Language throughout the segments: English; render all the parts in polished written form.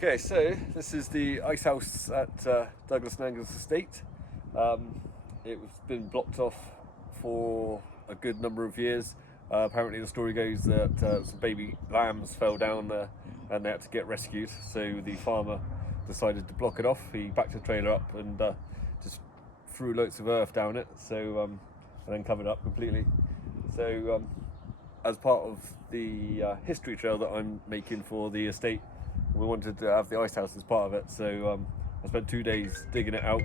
Okay, so this is the ice house at Douglas and Angus estate. It's been blocked off for a good number of years. Apparently the story goes that some baby lambs fell down there and they had to get rescued, so the farmer decided to block it off. He backed the trailer up and just threw loads of earth down it, so and then covered it up completely. So as part of the history trail that I'm making for the estate, we wanted to have the ice house as part of it, so I spent 2 days digging it out,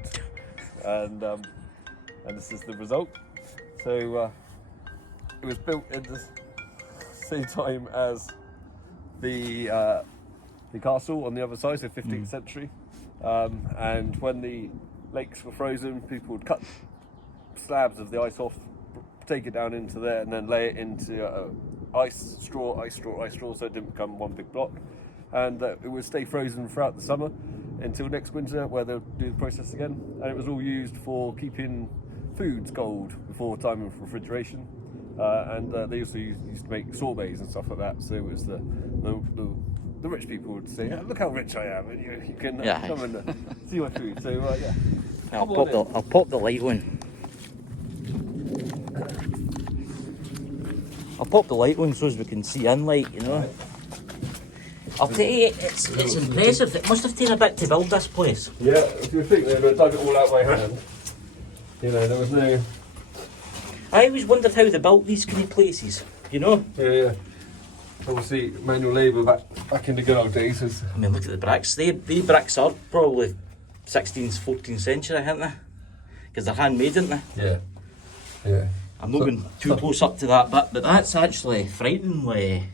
and this is the result. So it was built at the same time as the castle on the other side, so 15th century. And when the lakes were frozen, people would cut slabs of the ice off, take it down into there, and then lay it into ice straw, so it didn't become one big block. And it would stay frozen throughout the summer until next winter, where they'll do the process again. And it was all used for keeping foods cold before time of refrigeration. And they also used to make sorbets and stuff like that. So it was the rich people would say, "Look how rich I am, and you can come and see my food." So yeah, I'll pop the light on. I'll pop the light on so as we can see in light, you know. I'll tell you, it's impressive. It must have taken a bit to build this place. Yeah, if you think they would have dug it all out by hand, you know, there was no... I always wondered how they built these kind of places, you know? Yeah. Obviously, manual labour back in the good old days. I mean, look at the bricks. The bricks are probably 16th, 14th century, aren't they? Because they're handmade, aren't they? Yeah. I'm not going too close up to that bit, but that's actually frighteningly...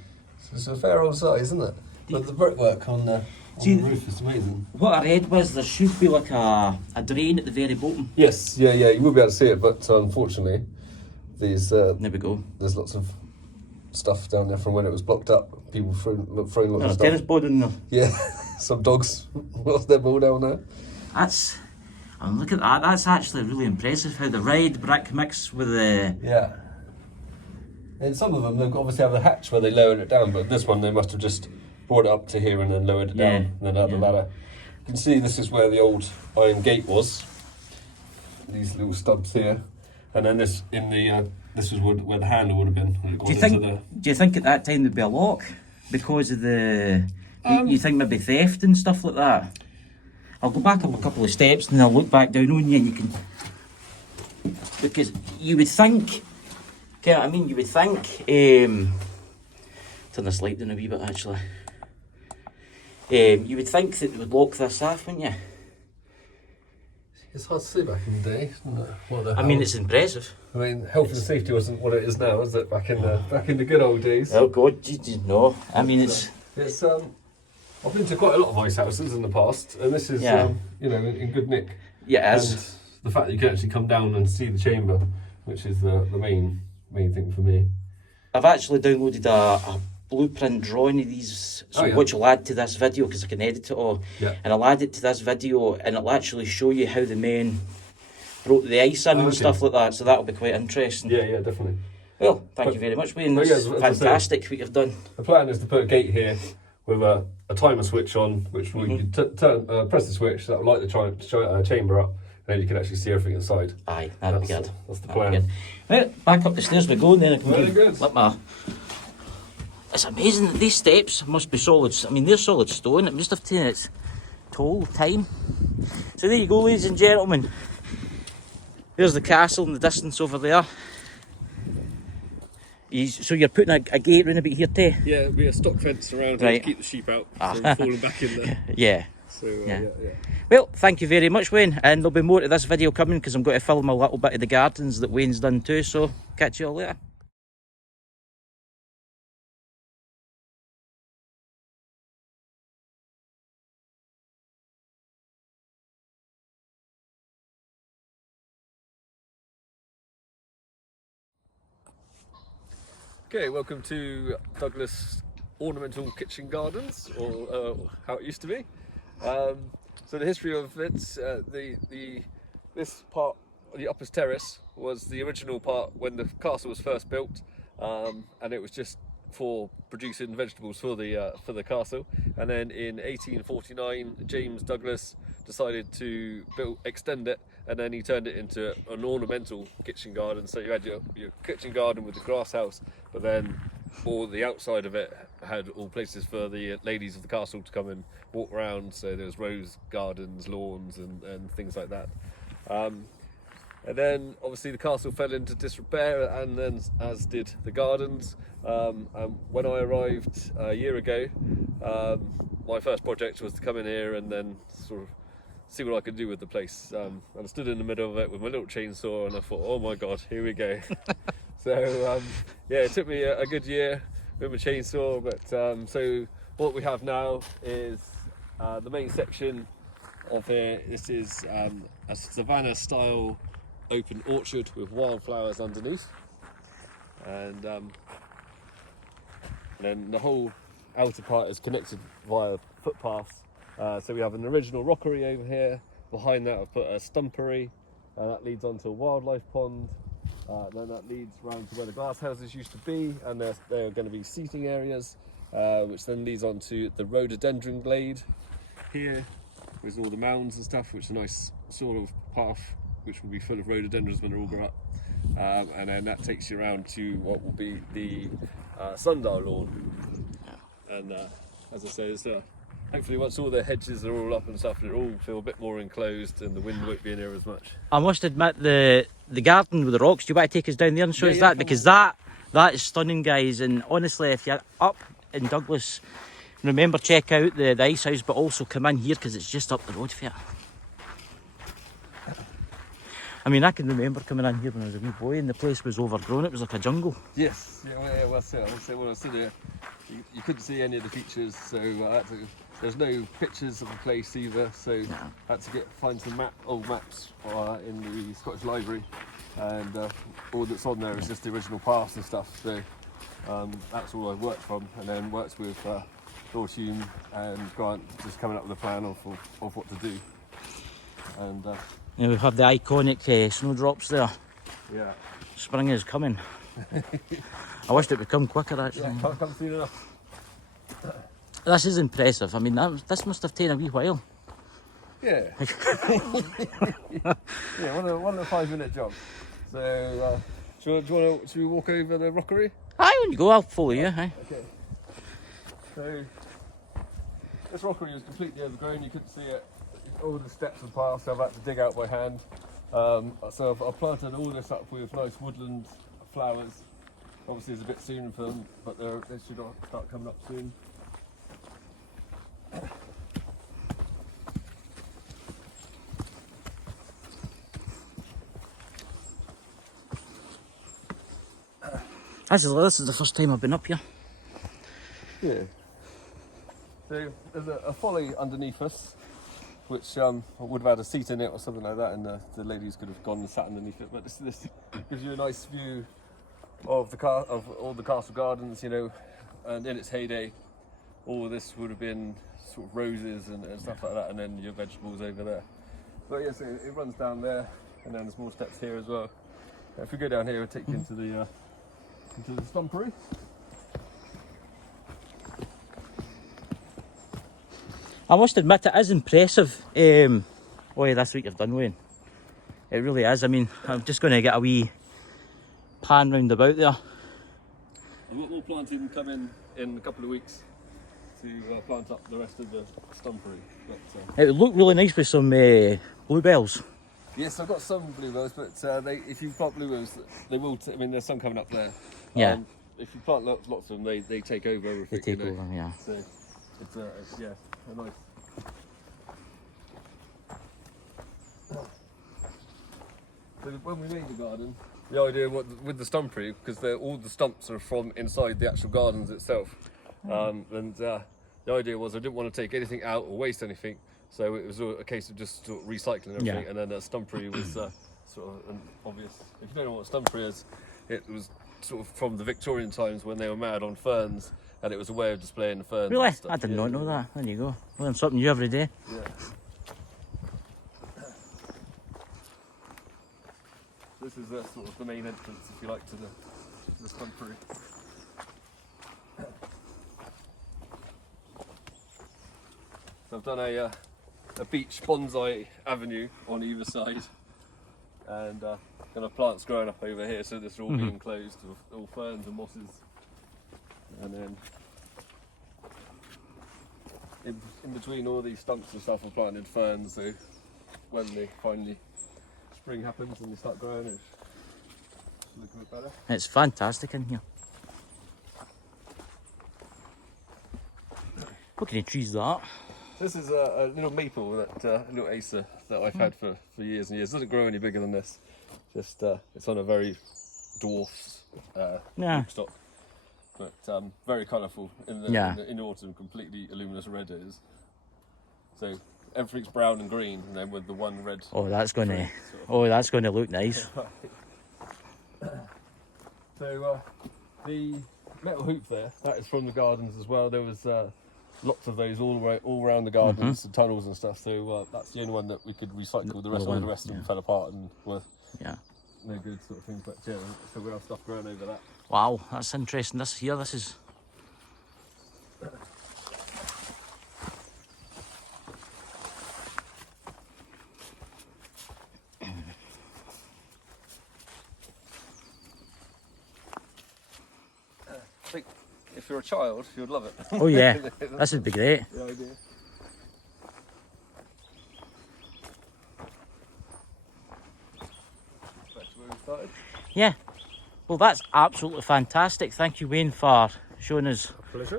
It's a fair old size, isn't it? But the brickwork on the roof is amazing. What I read was there should be like a drain at the very bottom. Yes, yeah, you will be able to see it, but unfortunately, there we go. There's lots of stuff down there from when it was blocked up. People throwing lots of stuff. Tennis board in there. Yeah, some dogs lost their ball down there. Look at that. That's actually really impressive how the red brick mixed with the... Yeah. And some of them, they obviously have the hatch where they lowered it down, but this one they must have just brought it up to here and then lowered it down, and then up the ladder. You can see this is where the old iron gate was. These little stubs here, and then this this was where the handle would have been. Do you think at that time there'd be a lock because of the? You think maybe theft and stuff like that? I'll go back up a couple of steps and I'll look back down on you, and you can, because you would think. Okay, I mean, you would think. Turn this light down a wee bit, actually. You would think that they would lock this off, wouldn't you? It's hard to see back in the day, isn't it? I mean, it's impressive. I mean, health and safety wasn't what it is now, is it? Back in the good old days. Oh God, you know. I mean, it's. I've been to quite a lot of ice houses in the past, and this is in good nick. Yeah, it is. And the fact that you can actually come down and see the chamber, which is the main thing for me. I've actually downloaded a blueprint drawing of these, which I'll add to this video because I can edit it all. Yeah. And I'll add it to this video, and it'll actually show you how the men broke the ice in and stuff like that. So that'll be quite interesting. Yeah, definitely. Well, thank you very much, Wayne. That's fantastic what you've done. The plan is to put a gate here with a timer switch on, which will you press the switch, that will light the chamber up, and then you can actually see everything inside. Aye, that'll be good. That's the plan. Right, back up the stairs we go, and then I can Very good. It's amazing that these steps must be solid. I mean, they're solid stone. It must have taken its toll, time. So there you go, ladies and gentlemen. There's the castle in the distance over there. So you're putting a gate round about here too? Yeah, it'll be a stock fence around to keep the sheep out from falling back in there. Yeah. So, yeah. Well, thank you very much, Wayne. And there'll be more to this video coming because I'm going to film a little bit of the gardens that Wayne's done too. So catch you all later. Okay, welcome to Douglas Ornamental Kitchen Gardens, or how it used to be. So the history of it, this part, the upper terrace, was the original part when the castle was first built, and it was just for producing vegetables for the castle. And then in 1849, James Douglas decided to extend it, and then he turned it into an ornamental kitchen garden. So you had your kitchen garden with the glass house, but then all the outside of it had all places for the ladies of the castle to come and walk around. So there was rose gardens, lawns, and things like that. And then obviously the castle fell into disrepair, and then as did the gardens. And when I arrived a year ago, my first project was to come in here and then sort of see what I could do with the place. And I stood in the middle of it with my little chainsaw, and I thought, oh my god, here we go. So yeah, it took me a good year with my chainsaw, but so what we have now is the main section of here. This is a savannah style open orchard with wildflowers underneath, and then the whole outer part is connected via footpaths. So we have an original rockery over here. Behind that I've put a stumpery, that leads onto a wildlife pond. Then that leads round to where the glass houses used to be, and there are going to be seating areas, which then leads on to the rhododendron glade here, with all the mounds and stuff, which is a nice sort of path which will be full of rhododendrons when they all grow up. And then that takes you around to what will be the sundial lawn. And as I say, hopefully once all the hedges are all up and stuff, it'll all feel a bit more enclosed and the wind won't be in here as much. I must admit, the garden with the rocks, do you want to take us down there and show us that? Because that is stunning, guys. And honestly, if you're up in Douglas, remember, check out the ice house, but also come in here because it's just up the road for you. I mean, I can remember coming in here when I was a wee boy and the place was overgrown. It was like a jungle. Yes, yeah, well, when I stood here, you couldn't see any of the features, so there's no pictures of the place either, so I had to find some old maps in the Scottish Library, and all that's on there is just the original paths and stuff, so that's all I've worked from, and then worked with Lord Hume and Grant, just coming up with a plan of what to do. And yeah, we have the iconic snowdrops there. Yeah. Spring is coming. I wished it would come quicker, actually. Yeah, can't come soon enough. This is impressive. I mean, this must have taken a wee while. Yeah. Yeah, one of the 5-minute jobs. So, should we walk over the rockery? Aye, when you go, I'll follow you. Aye. Okay. So, this rockery was completely overgrown. You couldn't see it. All the steps and paths I've had to dig out by hand. So I've planted all this up with nice woodland flowers. Obviously it's a bit soon for them, but they should start coming up soon. This is the first time I've been up here. Yeah. So there's a folly underneath us, which would have had a seat in it or something like that, and the ladies could have gone and sat underneath it. But this gives you a nice view of all the castle gardens, you know, and in its heyday, all of this would have been sort of roses and stuff like that, and then your vegetables over there. But yes, it runs down there, and then there's more steps here as well. If we go down here, we'll take you into the stumpery. I must admit, it is impressive. Oh yeah, that's what you've done, Wayne. It really is. I mean, I'm just going to get a wee pan round about there. I've got more planting coming in a couple of weeks to plant up the rest of the stumpery. But, it would look really nice with some bluebells. yes, I've got some bluebells, but if you plant bluebells, they will. I mean, there's some coming up there. Yeah. If you plant lots of them, they take over everything. They take over, yeah. So it's a nice. So when we made the garden, the idea with the stumpery, because all the stumps are from inside the actual gardens itself, and the idea was I didn't want to take anything out or waste anything, so it was a case of just sort of recycling everything, and then a stumpery was sort of an obvious. If you don't know what a stumpery is, it was sort of from the Victorian times when they were mad on ferns, and it was a way of displaying the ferns. Really? And stuff. I did not know that. There you go. Learn something new every day. Yeah. This is sort of the main entrance, if you like, to the stumpery. So I've done a beach bonsai avenue on either side, and kind of plants growing up over here, so this will all be enclosed with all ferns and mosses. And then in between all these stumps and stuff, I've planted ferns, so when spring happens and they start growing, it's looking a bit better. It's fantastic in here. What kind of tree is that? This is a little maple, that a little acer that I've had for years and years. It doesn't grow any bigger than this. Just it's on a very dwarf stock, but very colourful in the autumn. Completely luminous red it is. So everything's brown and green, and then with the one red. Oh, that's going to. Oh, that's going to look nice. So the metal hoop there, that is from the gardens as well. There was lots of those all around the gardens and tunnels and stuff. So that's the only one that we could recycle. The rest of them fell apart and were no good sort of thing. But yeah, so we have stuff growing over that. Wow, that's interesting. This is. I think if you're a child, you would love it. Oh yeah, this would be great. The idea. Back to where we started. Yeah. Well, that's absolutely fantastic. Thank you, Wayne, for showing us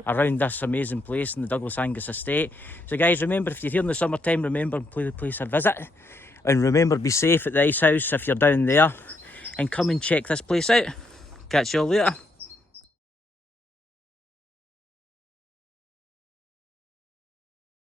around this amazing place in the Douglas Angus estate. So guys, remember, if you're here in the summertime, remember, play the place a visit. And remember, be safe at the ice house if you're down there. And come and check this place out. Catch you all later.